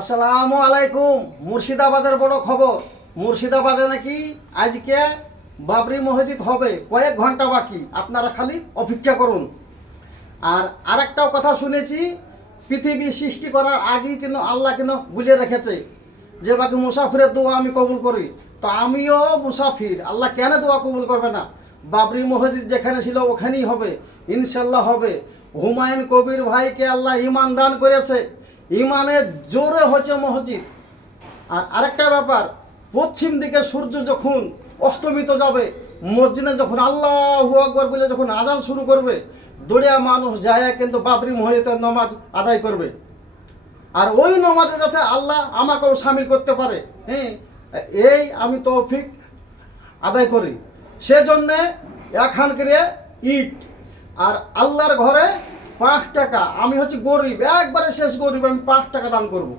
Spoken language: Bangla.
আসসালামু আলাইকুম। মুর্শিদাবাদের বড় খবর, মুর্শিদাবাদে নাকি আজকে বাবরি মসজিদ হবে, কয়েক ঘন্টা বাকি, আপনারা খালি অপেক্ষা করুন। আর আরেকটাও কথা শুনেছি, পৃথিবী সৃষ্টি করার আগেই কিন্তু আল্লাহ কিন্তু বলে রেখেছে যে বাকি মুসাফিরের দোয়া আমি কবুল করি। তো আমিও মুসাফির, আল্লাহ কেন দোয়া কবুল করবে না? বাবরি মসজিদ যেখানে ছিল ওখানেই হবে, ইনশাল্লাহ হবে। হুমায়ুন কবির ভাইকে আল্লাহ ঈমান দান করেছে, ইমানের জোরে হচ্ছে মসজিদ। আর আরেকটা ব্যাপার, পশ্চিম দিকে সূর্য যখন অস্তমিত যাবে, মসজিদে যখন আল্লাহু আকবার বলে যখন আজান শুরু করবে, দড়িয়া মানুষ যায় কিন্তু বাবরি মসজিদের নামাজ আদায় করবে। আর ওই নামাজে যাতে আল্লাহ আমাকেও সামিল করতে পারে, হ্যাঁ, এই আমি তৌফিক আদায় করি। সেজন্যে এখানকার ইট আর আল্লাহর ঘরে 5 টাকা, আমি হচ্ছে গরিব, একবারে শেষ গরিব, আমি 5 টাকা দান করব।